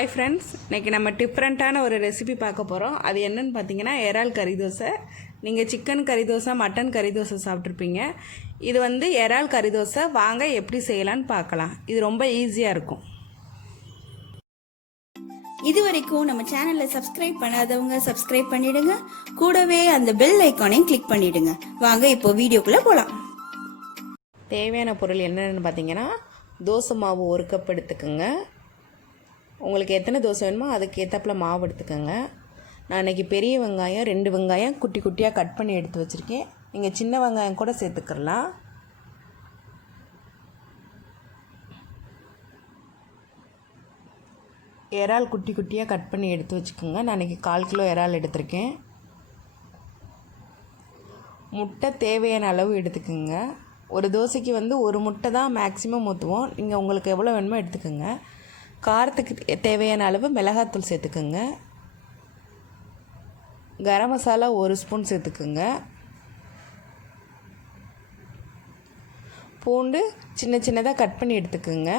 Hi friends, இன்றைக்கி நம்ம டிஃப்ரெண்ட்டான ஒரு ரெசிபி பார்க்க போகிறோம். அது என்னென்னு பார்த்தீங்கன்னா இறால் கறி தோசை. நீங்கள் சிக்கன் கறி தோசை, மட்டன் கறி தோசை சாப்பிட்ருப்பீங்க. இது வந்து இறால் கறி தோசை. வாங்க எப்படி செய்யலான்னு பார்க்கலாம். இது ரொம்ப ஈஸியாக இருக்கும். இது வரைக்கும் நம்ம சேனலை சப்ஸ்கிரைப் பண்ணாதவங்க சப்ஸ்கிரைப் பண்ணிடுங்க. கூடவே அந்த பெல் ஐக்கானையும் கிளிக் பண்ணிடுங்க. வாங்க இப்போ வீடியோக்குள்ளே போகலாம். தேவையான பொருள் என்னென்னு பார்த்தீங்கன்னா, தோசை மாவு 1 கப் எடுத்துக்கோங்க. உங்களுக்கு எத்தனை தோசை வேணுமோ அதுக்கு ஏற்றாப்புல மாவு எடுத்துக்கோங்க. நான் இன்றைக்கி பெரிய வெங்காயம் 2 வெங்காயம் குட்டி குட்டியாக கட் பண்ணி எடுத்து வச்சுருக்கேன். நீங்கள் சின்ன வெங்காயம் கூட சேர்த்துக்கலாம். இறால் குட்டி குட்டியாக கட் பண்ணி எடுத்து வச்சுக்கோங்க. நான் இன்றைக்கி 1/4 கிலோ இறால் எடுத்திருக்கேன். முட்டை தேவையான அளவு எடுத்துக்கோங்க. ஒரு தோசைக்கு வந்து 1 முட்டை தான் மேக்ஸிமம் ஊற்றுவோம். நீங்கள் உங்களுக்கு எவ்வளோ வேணுமோ எடுத்துக்கோங்க. காரத்துக்கு தேவையான அளவு மிளகாத்தூள் சேர்த்துக்குங்க. கரம் மசாலா 1 ஸ்பூன் சேர்த்துக்குங்க. பூண்டு சின்ன சின்னதாக கட் பண்ணி எடுத்துக்குங்க.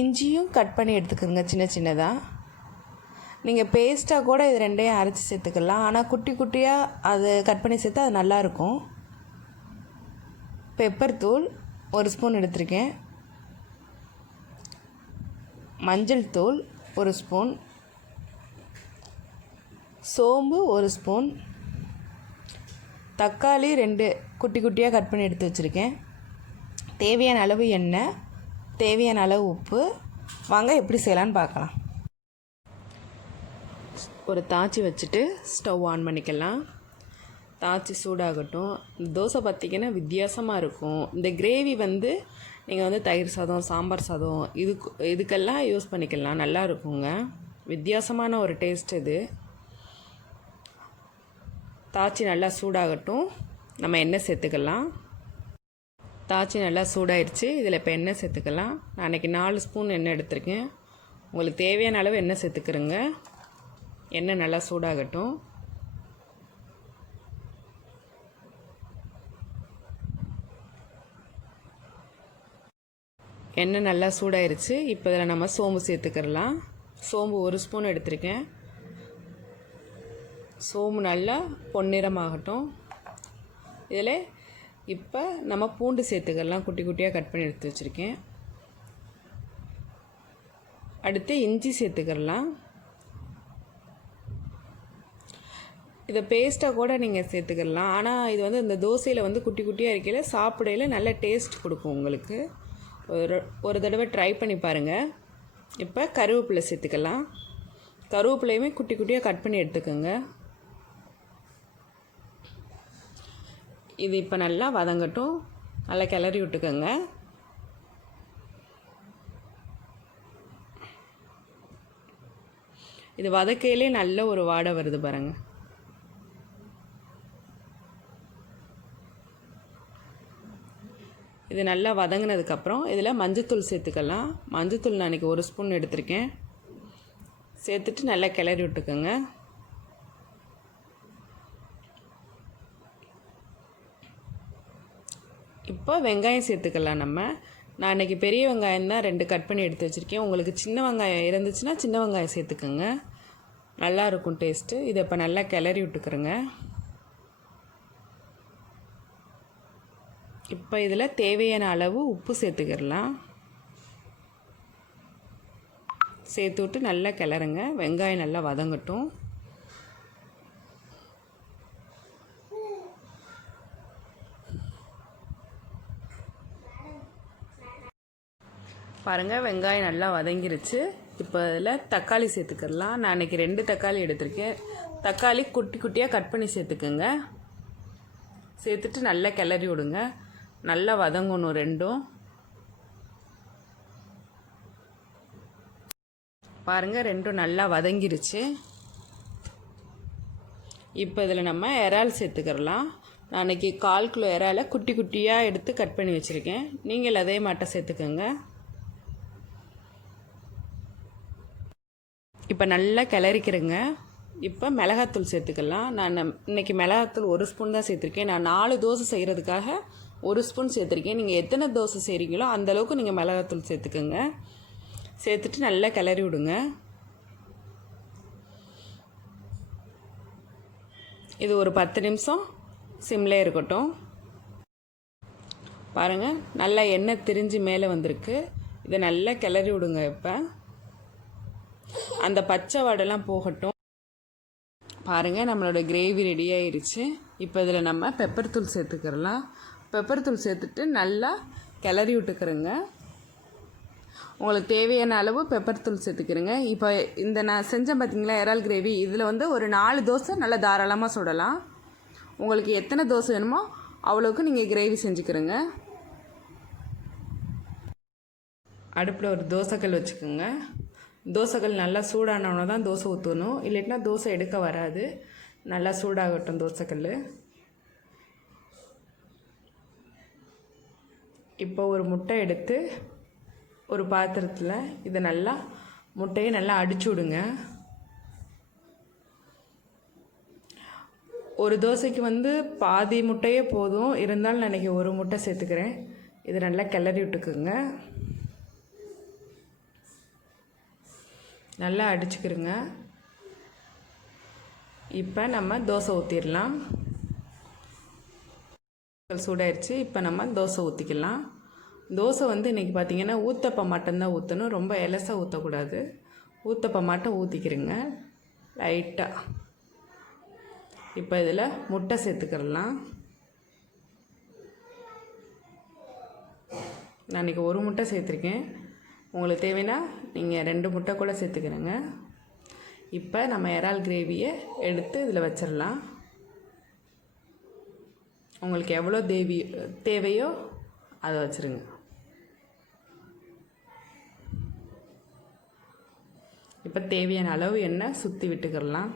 இஞ்சியும் கட் பண்ணி எடுத்துக்குங்க சின்ன சின்னதாக. நீங்கள் பேஸ்ட்டாக கூட இது 2ஐயும் அரைச்சி சேர்த்துக்கலாம். ஆனால் குட்டி குட்டியாக அது கட் பண்ணி சேர்த்தா அது நல்லாயிருக்கும். பெப்பர் தூள் 1 ஸ்பூன் எடுத்திருக்கேன். மஞ்சள் தூள் 1 ஸ்பூன். சோம்பு 1 ஸ்பூன். தக்காளி 2 குட்டி குட்டியாக கட் பண்ணி எடுத்து வச்சுருக்கேன். தேவையான அளவு எண்ணெய், தேவையான அளவு உப்பு. வாங்க எப்படி செய்யலான்னு பார்க்கலாம். ஒரு தாச்சி வச்சுட்டு ஸ்டவ் ஆன் பண்ணிக்கலாம். தாச்சி சூடாகட்டும். தோசை பார்த்திங்கன்னா வித்தியாசமாக இருக்கும். இந்த கிரேவி வந்து நீங்கள் வந்து தயிர் சாதம், சாம்பார் சாதம் இதுக்கெல்லாம் யூஸ் பண்ணிக்கலாம். நல்லா இருக்குங்க. வித்தியாசமான ஒரு டேஸ்ட் இது. தாச்சி நல்லா சூடாகட்டும். நம்ம எண்ணெய் சேர்த்துக்கலாம். தாச்சி நல்லா சூடாயிடுச்சு. இதில் இப்போ எண்ணெய் சேர்த்துக்கலாம். நான் அன்றைக்கி 4 ஸ்பூன் எண்ணெய் எடுத்திருக்கேன். உங்களுக்கு தேவையான அளவு எண்ணெய் சேர்த்துக்கிறேங்க. எண்ணெய் நல்லா சூடாகட்டும். எண்ணெய் நல்லா சூடாயிருச்சு. இப்போ இதில் நம்ம சோம்பு சேர்த்துக்கிறலாம். சோம்பு 1 ஸ்பூன் எடுத்திருக்கேன். சோம்பு நல்லா பொன்னிறமாகட்டும். இதில் இப்போ நம்ம பூண்டு சேர்த்துக்கலாம். குட்டி குட்டியாக கட் பண்ணி எடுத்து வச்சுருக்கேன். அடுத்து இஞ்சி சேர்த்துக்கலாம். இதை பேஸ்ட்டாக கூட நீங்கள் சேர்த்துக்கலாம். ஆனால் இது வந்து இந்த தோசையில் வந்து குட்டி குட்டியாக இருக்கையில் சாப்பிடையில் நல்ல டேஸ்ட் கொடுக்கும் உங்களுக்கு. ஒரு தடவை ட்ரை பண்ணி பாருங்கள். இப்போ கருவேப்பிலை சேர்த்துக்கலாம். கருவேப்பிலையுமே குட்டி குட்டியாக கட் பண்ணி எடுத்துக்கோங்க. இது இப்போ நல்லா வதங்கட்டும். நல்லா கிளறி விட்டுக்கோங்க. இது வதக்கையிலே நல்ல ஒரு வாடை வருது பாருங்கள். இது நல்லா வதங்கினதுக்கப்புறம் இதில் மஞ்சத்தூள் சேர்த்துக்கலாம். மஞ்சத்தூள் நான் இன்றைக்கி 1 ஸ்பூன் எடுத்திருக்கேன். சேர்த்துட்டு நல்லா கிளறி விட்டுக்கோங்க. இப்போ வெங்காயம் சேர்த்துக்கலாம். நான் இன்றைக்கி பெரிய வெங்காயம் தான் 2 கட் பண்ணி எடுத்து வச்சுருக்கேன். உங்களுக்கு சின்ன வெங்காயம் இருந்துச்சுன்னா சின்ன வெங்காயம் சேர்த்துக்கோங்க. நல்லாயிருக்கும் டேஸ்ட்டு. இதை இப்போ நல்லா கிளறி விட்டுக்கிறேங்க. இப்போ இதில் தேவையான அளவு உப்பு சேர்த்துக்கிடலாம். சேர்த்து விட்டு நல்லா கிளறுங்க. வெங்காயம் நல்லா வதங்கட்டும். பாருங்கள், வெங்காயம் நல்லா வதங்கிருச்சு. இப்போ இதில் தக்காளி சேர்த்துக்கிடலாம். நான் இன்றைக்கி 2 தக்காளி எடுத்திருக்கேன். தக்காளி குட்டி குட்டியாக கட் பண்ணி சேர்த்துக்குங்க. சேர்த்துட்டு நல்லா கிளறி விடுங்க. நல்லா வதங்கணும் 2ம். பாருங்கள், 2ம் நல்லா வதங்கிருச்சு. இப்போ இதில் நம்ம இறால் சேர்த்துக்கிறலாம். நான் இன்றைக்கி 1/4 கிலோ இறாலை குட்டி குட்டியாக எடுத்து கட் பண்ணி வச்சுருக்கேன். நீங்கள் அதே மாட்டை சேர்த்துக்கோங்க. இப்போ நல்லா கிளறிக்கிறேங்க. இப்போ மிளகாத்தூள் சேர்த்துக்கலாம். நான் இன்றைக்கி மிளகாத்தூள் 1 ஸ்பூன் தான் சேர்த்துருக்கேன். நான் 4 தோசை செய்கிறதுக்காக 1 ஸ்பூன் சேர்த்துருக்கேன். நீங்கள் எத்தனை தோசை செய்கிறீங்களோ அந்தளவுக்கு நீங்கள் மிளகாத்தூள் சேர்த்துக்கோங்க. சேர்த்துட்டு நல்லா கிளறி விடுங்க. இது ஒரு 10 நிமிஷம் சிம்லே இருக்கட்டும். பாருங்கள், நல்லா எண்ணெய் திரிஞ்சு மேலே வந்திருக்கு. இதை நல்லா கிளறி விடுங்க. இப்போ அந்த பச்சை வாடெல்லாம் போகட்டும். பாருங்கள், நம்மளோட கிரேவி ரெடி ஆயிடுச்சு. இப்போ இதில் நம்ம பெப்பர் தூள் சேர்த்துக்கிறலாம். பெப்பர் தூள் சேர்த்துட்டு நல்லா கிளறி விட்டுக்கிறோங்க. உங்களுக்கு தேவையான அளவு பெப்பர் தூள் சேர்த்துக்கிறேங்க. இப்போ இந்த நான் செஞ்சேன் பார்த்தீங்களா இறால் கிரேவி, இதில் வந்து ஒரு 4 தோசை நல்லா தாராளமாக சுடலாம். உங்களுக்கு எத்தனை தோசை வேணுமோ அவ்வளோக்கு நீங்கள் கிரேவி செஞ்சுக்கிறோங்க. அடுப்பில் ஒரு தோசைக்கல் வச்சுக்கோங்க. தோசைக்கல் நல்லா சூடானவன தான் தோசை ஊற்றணும், இல்லைன்னா தோசை எடுக்க வராது. நல்லா சூடாகட்டும் தோசைக்கல். இப்போ ஒரு முட்டை எடுத்து ஒரு பாத்திரத்தில் இதை நல்லா முட்டையை நல்லா அடிச்சு விடுங்க. ஒரு தோசைக்கு வந்து பாதி முட்டையே போதும், இருந்தாலும் நான் இன்றைக்கி ஒரு முட்டை சேர்த்துக்கிறேன். இதை நல்லா கிளறி விட்டுக்குங்க. நல்லா அடிச்சுக்கிறோங்க. இப்போ நம்ம தோசை ஊற்றிடலாம். சூடாயிடுச்சு. இப்போ நம்ம தோசை ஊற்றிக்கலாம். தோசை வந்து இன்றைக்கி பார்த்திங்கன்னா ஊத்தப்பம் மட்டும்தான் ஊற்றணும், ரொம்ப எலசாக ஊற்றக்கூடாது. ஊத்தப்பம் மட்டும் ஊற்றிக்கிறேங்க லைட்டாக. இப்போ இதில் முட்டை சேர்த்துக்கிறலாம். நான் இன்றைக்கி ஒரு முட்டை சேர்த்துருக்கேன். உங்களுக்கு தேவைன்னா நீங்கள் 2 முட்டை கூட சேர்த்துக்கிறேங்க. இப்போ நம்ம இறால் கிரேவியை எடுத்து இதில் வச்சிடலாம். உங்களுக்கு எவ்வளோ தேவையோ அதை வச்சுருங்க. இப்போ தேவையான அளவு எண்ணெய் சுற்றி விட்டுக்கிறலாம்.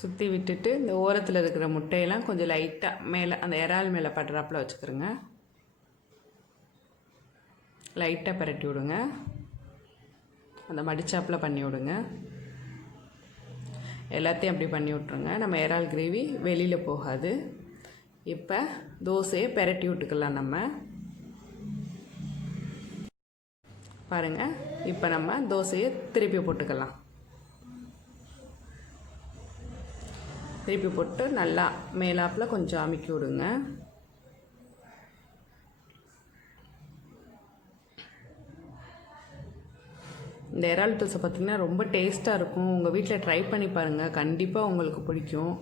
சுற்றி விட்டுட்டு இந்த ஓரத்தில் இருக்கிற முட்டையெல்லாம் கொஞ்சம் லைட்டாக மேலே அந்த இறால் மேலே படுறாப்பில் வச்சுக்கிறோங்க. லைட்டாக பரட்டி விடுங்க. அந்த மடிச்சாப்பில் பண்ணி விடுங்க. எல்லாத்தையும் அப்படி பண்ணி விட்ருங்க. நம்ம இறால் கிரேவி வெளியில் போகாது. இப்போ தோசையை பெரட்டி விட்டுக்கலாம். நம்ம பாருங்கள், இப்போ நம்ம தோசையை திருப்பி போட்டுக்கலாம். திருப்பி போட்டு நல்லா மேலாப்பில் கொஞ்சம் அமுக்கி விடுங்க. இந்த இறால் தோசை பார்த்திங்கன்னா ரொம்ப டேஸ்ட்டாக இருக்கும். உங்கள் வீட்டில் ட்ரை பண்ணி பாருங்கள், கண்டிப்பாக உங்களுக்கு பிடிக்கும்.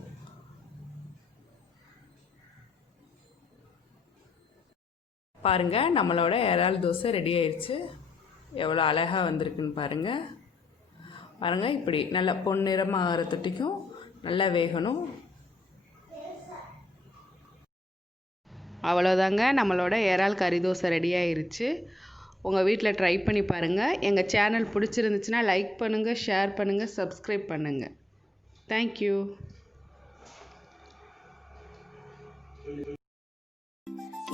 பாருங்கள், நம்மளோட இறால் தோசை ரெடி ஆயிடுச்சு. எவ்வளோ அழகாக வந்திருக்குன்னு பாருங்கள். பாருங்கள், இப்படி நல்லா பொன்னிறமாக ஆகிற தொட்டிக்கும் நல்லா வேகணும். அவ்வளோதாங்க, நம்மளோட இறால் கறி தோசை ரெடி ஆயிடுச்சு. உங்கள் வீட்டில் ட்ரை பண்ணி பாருங்கள். எங்கள் சேனல் பிடிச்சிருந்துச்சுன்னா லைக் பண்ணுங்கள், ஷேர் பண்ணுங்கள், சப்ஸ்கிரைப் பண்ணுங்கள். தேங்க்யூ.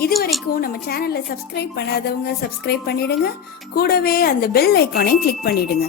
இதுவரைக்கும் நம்ம சேனலை சப்ஸ்கிரைப் பண்ணாதவங்க சப்ஸ்கிரைப் பண்ணிடுங்க. கூடவே அந்த பெல் ஐக்கானையும் கிளிக் பண்ணிடுங்க.